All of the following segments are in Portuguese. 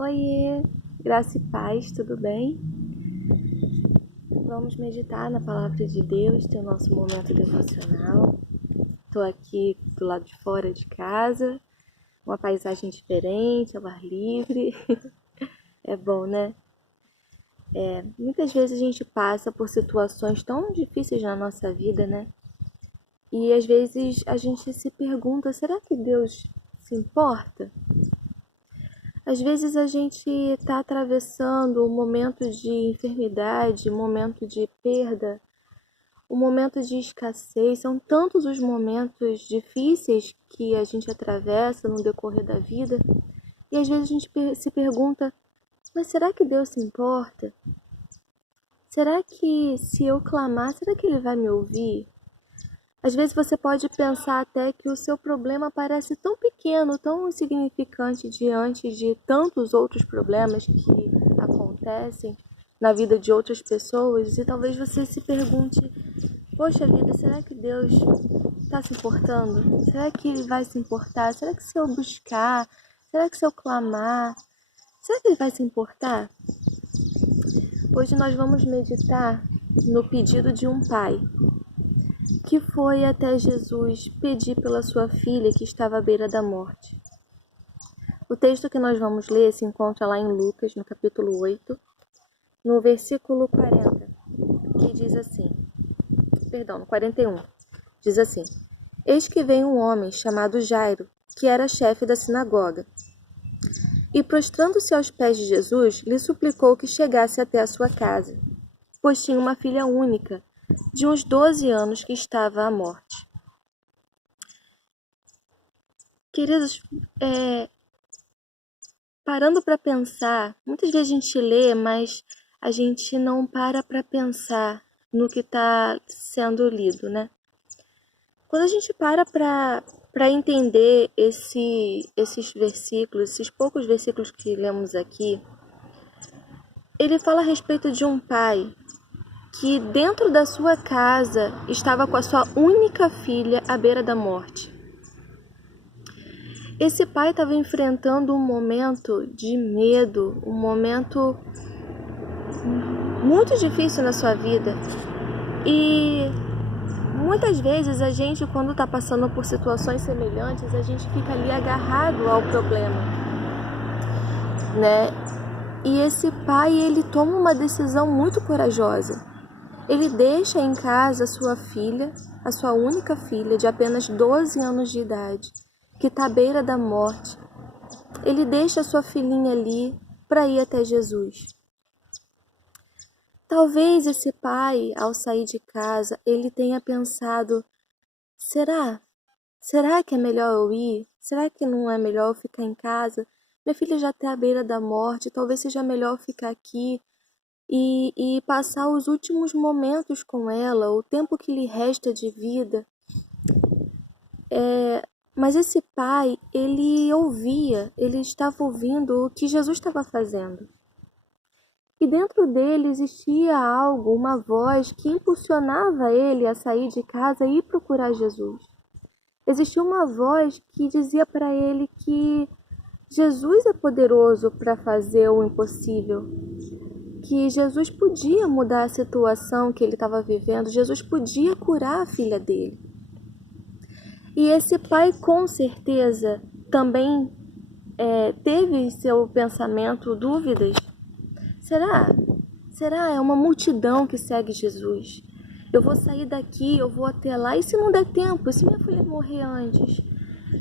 Oiê, graça e paz, tudo bem? Vamos meditar na palavra de Deus, ter o nosso momento devocional. Estou aqui do lado de fora de casa, uma paisagem diferente, ao ar livre. É bom, né? Muitas vezes a gente passa por situações tão difíceis na nossa vida, né? E às vezes a gente se pergunta, será que Deus se importa? Às vezes a gente está atravessando um momento de enfermidade, um momento de perda, um momento de escassez. São tantos os momentos difíceis que a gente atravessa no decorrer da vida. E às vezes a gente se pergunta, mas será que Deus se importa? Será que se eu clamar, será que Ele vai me ouvir? Às vezes você pode pensar até que o seu problema parece tão pequeno, tão insignificante diante de tantos outros problemas que acontecem na vida de outras pessoas, e talvez você se pergunte, poxa vida, será que Deus está se importando? Será que Ele vai se importar? Será que se eu buscar? Será que se eu clamar? Será que Ele vai se importar? Hoje nós vamos meditar no pedido de um pai que foi até Jesus pedir pela sua filha que estava à beira da morte. O texto que nós vamos ler se encontra lá em Lucas, no capítulo 8, no versículo 40, que diz assim, no 41, diz assim: Eis que veio um homem chamado Jairo, que era chefe da sinagoga, e prostrando-se aos pés de Jesus, lhe suplicou que chegasse até a sua casa, pois tinha uma filha única, de uns 12 anos, que estava à morte. Queridos, parando para pensar, muitas vezes a gente lê, mas a gente não para pensar no que está sendo lido, né? Quando a gente para entender esses versículos, esses poucos versículos que lemos aqui, ele fala a respeito de um pai que dentro da sua casa estava com a sua única filha à beira da morte. Esse pai estava enfrentando um momento de medo, um momento muito difícil na sua vida. E muitas vezes a gente, quando está passando por situações semelhantes, a gente fica ali agarrado ao problema, né? E esse pai, ele toma uma decisão muito corajosa. Ele deixa em casa a sua filha, a sua única filha, de apenas 12 anos de idade, que está à beira da morte. Ele deixa a sua filhinha ali para ir até Jesus. Talvez esse pai, ao sair de casa, ele tenha pensado, será? Será que é melhor eu ir? Será que não é melhor eu ficar em casa? Minha filha já está à beira da morte, talvez seja melhor eu ficar aqui e passar os últimos momentos com ela, o tempo que lhe resta de vida. Mas esse pai, ele estava ouvindo o que Jesus estava fazendo. E dentro dele existia algo, uma voz que impulsionava ele a sair de casa e ir procurar Jesus. Existia uma voz que dizia para ele que Jesus é poderoso para fazer o impossível, que Jesus podia mudar a situação que ele estava vivendo, Jesus podia curar a filha dele. E esse pai, com certeza, também teve em seu pensamento dúvidas. Será? Será? É uma multidão que segue Jesus. Eu vou sair daqui, eu vou até lá. E se não der tempo? E se minha filha morrer antes?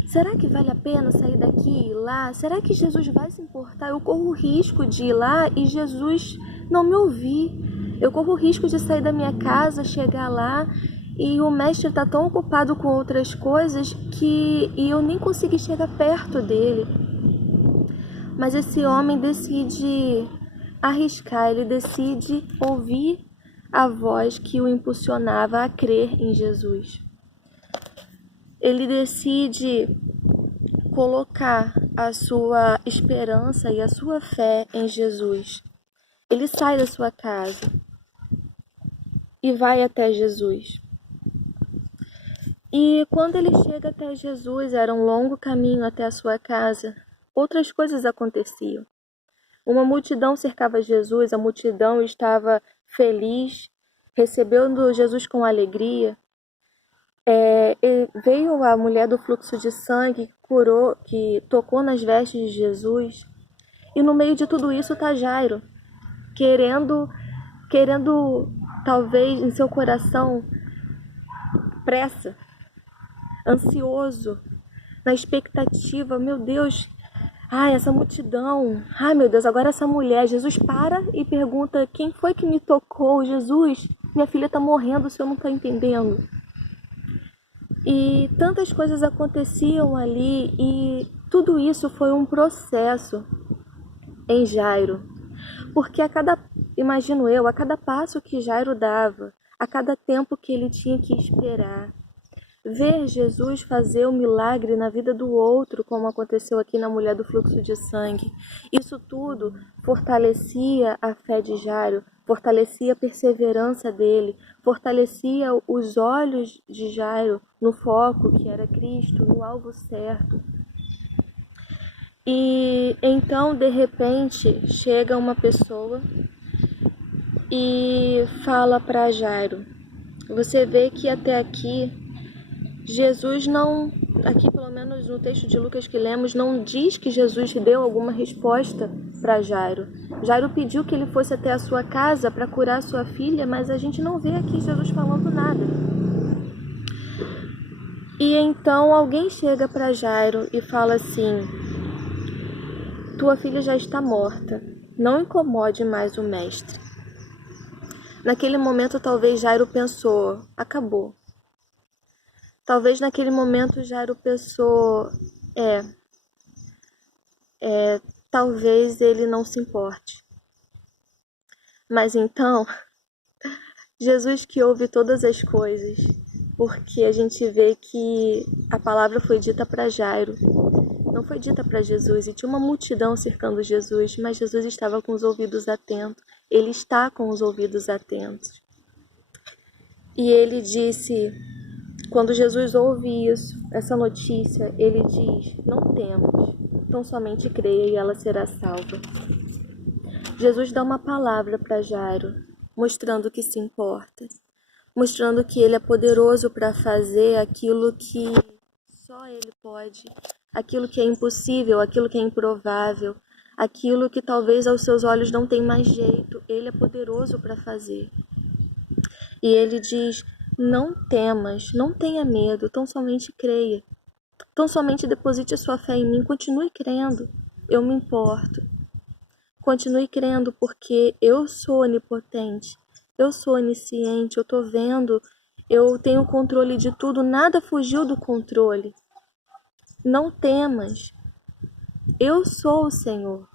Será que vale a pena sair daqui e ir lá? Será que Jesus vai se importar? Eu corro o risco de ir lá e Jesus não me ouvir. Eu corro o risco de sair da minha casa, chegar lá e o mestre está tão ocupado com outras coisas que eu nem consegui chegar perto dele. Mas esse homem decide arriscar, ele decide ouvir a voz que o impulsionava a crer em Jesus. Ele decide colocar a sua esperança e a sua fé em Jesus. Ele sai da sua casa e vai até Jesus. E quando ele chega até Jesus, era um longo caminho até a sua casa, outras coisas aconteciam. Uma multidão cercava Jesus, a multidão estava feliz, recebendo Jesus com alegria. Veio a mulher do fluxo de sangue, que curou, que tocou nas vestes de Jesus. E no meio de tudo isso está Jairo, querendo talvez em seu coração pressa, ansioso, na expectativa, meu Deus, essa multidão, meu Deus, agora essa mulher. Jesus para e pergunta: quem foi que me tocou? Jesus, minha filha está morrendo, o senhor não está entendendo. E tantas coisas aconteciam ali, e tudo isso foi um processo em Jairo, porque a cada passo que Jairo dava, a cada tempo que ele tinha que esperar, ver Jesus fazer um milagre na vida do outro, como aconteceu aqui na mulher do fluxo de sangue, isso tudo fortalecia a fé de Jairo, fortalecia a perseverança dele, fortalecia os olhos de Jairo no foco, que era Cristo, no alvo certo. E então, de repente, chega uma pessoa e fala para Jairo. Você vê que até aqui, Jesus não, aqui pelo menos no texto de Lucas que lemos, não diz que Jesus deu alguma resposta para Jairo. Jairo pediu que ele fosse até a sua casa para curar sua filha, mas a gente não vê aqui Jesus falando nada. E então alguém chega para Jairo e fala assim: tua filha já está morta, não incomode mais o mestre. Naquele momento talvez Jairo pensou: acabou. Talvez naquele momento Jairo pensou: talvez ele não se importe. Mas então, Jesus, que ouve todas as coisas, porque a gente vê que a palavra foi dita para Jairo, não foi dita para Jesus, e tinha uma multidão cercando Jesus, mas Jesus estava com os ouvidos atentos, ele está com os ouvidos atentos. E ele disse, quando Jesus ouve isso, essa notícia, ele diz: não temas, tão somente creia e ela será salva. Jesus dá uma palavra para Jairo, mostrando que se importa, mostrando que ele é poderoso para fazer aquilo que só ele pode, aquilo que é impossível, aquilo que é improvável, aquilo que talvez aos seus olhos não tem mais jeito, ele é poderoso para fazer. E ele diz: não temas, não tenha medo, tão somente creia. Tão somente deposite a sua fé em mim, continue crendo, eu me importo. Continue crendo, porque eu sou onipotente, eu sou onisciente, eu estou vendo, eu tenho controle de tudo, nada fugiu do controle. Não temas, eu sou o Senhor.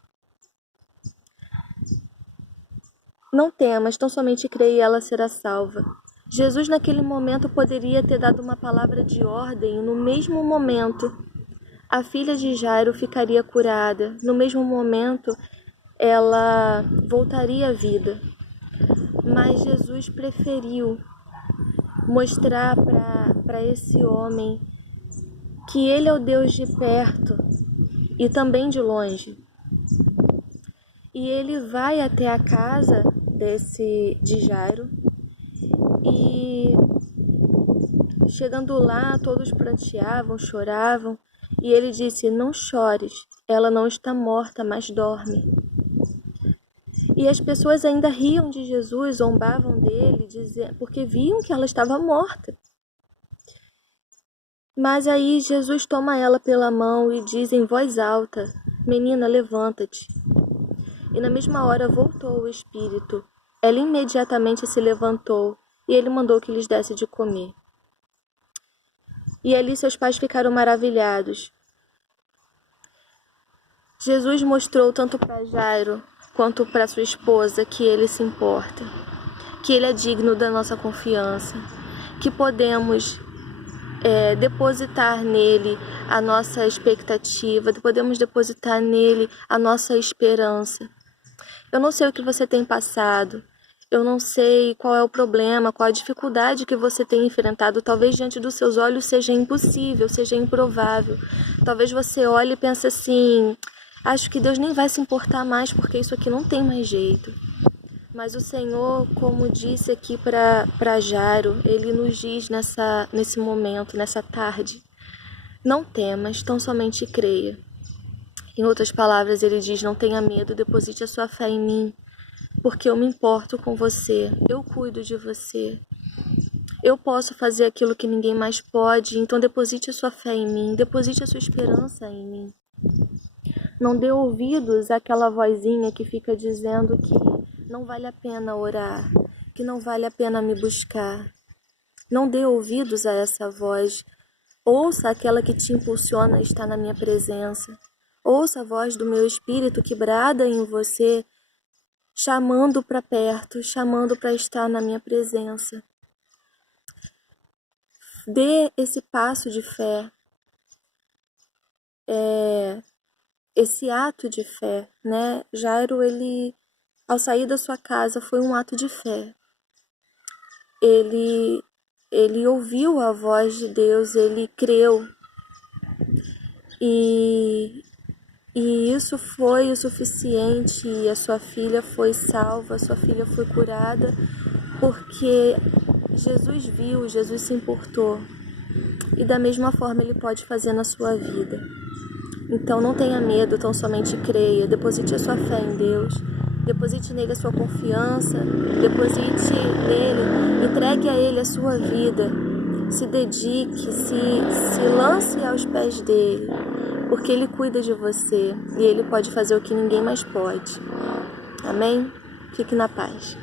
Não temas, tão somente creia e ela será salva. Jesus naquele momento poderia ter dado uma palavra de ordem, e no mesmo momento a filha de Jairo ficaria curada, no mesmo momento ela voltaria à vida. Mas Jesus preferiu mostrar para esse homem que ele é o Deus de perto e também de longe. E ele vai até a casa de Jairo e chegando lá todos pranteavam, choravam, e ele disse: não chores, ela não está morta, mas dorme. E as pessoas ainda riam de Jesus, zombavam dele, porque viam que ela estava morta. Mas aí Jesus toma ela pela mão e diz em voz alta: menina, levanta-te. E na mesma hora voltou o espírito. Ela imediatamente se levantou e ele mandou que lhes desse de comer. E ali seus pais ficaram maravilhados. Jesus mostrou tanto para Jairo quanto para sua esposa que ele se importa, que ele é digno da nossa confiança, que podemos depositar nele a nossa expectativa, podemos depositar nele a nossa esperança. Eu não sei o que você tem passado, eu não sei qual é o problema, qual a dificuldade que você tem enfrentado. Talvez diante dos seus olhos seja impossível, seja improvável. Talvez você olhe e pense assim: Acho que Deus nem vai se importar mais, porque isso aqui não tem mais jeito. Mas o Senhor, como disse aqui para Jairo, Ele nos diz nesse momento, nessa tarde, não temas, tão somente creia. Em outras palavras, Ele diz, não tenha medo, deposite a sua fé em mim, porque eu me importo com você, eu cuido de você. Eu posso fazer aquilo que ninguém mais pode, então deposite a sua fé em mim, deposite a sua esperança em mim. Não dê ouvidos àquela vozinha que fica dizendo que não vale a pena orar, que não vale a pena me buscar. Não dê ouvidos a essa voz. Ouça aquela que te impulsiona a estar na minha presença. Ouça a voz do meu espírito que brada em você, chamando para perto, chamando para estar na minha presença. Dê esse passo de fé, esse ato de fé, né? Jairo, ele, ao sair da sua casa, foi um ato de fé. Ele ouviu a voz de Deus, ele creu. E isso foi o suficiente, e a sua filha foi salva, a sua filha foi curada, porque Jesus viu, Jesus se importou. E da mesma forma Ele pode fazer na sua vida. Então não tenha medo, tão somente creia, deposite a sua fé em Deus, deposite nele a sua confiança, deposite nele, entregue a Ele a sua vida, se dedique, se lance aos pés dele, porque Ele cuida de você e Ele pode fazer o que ninguém mais pode. Amém? Fique na paz.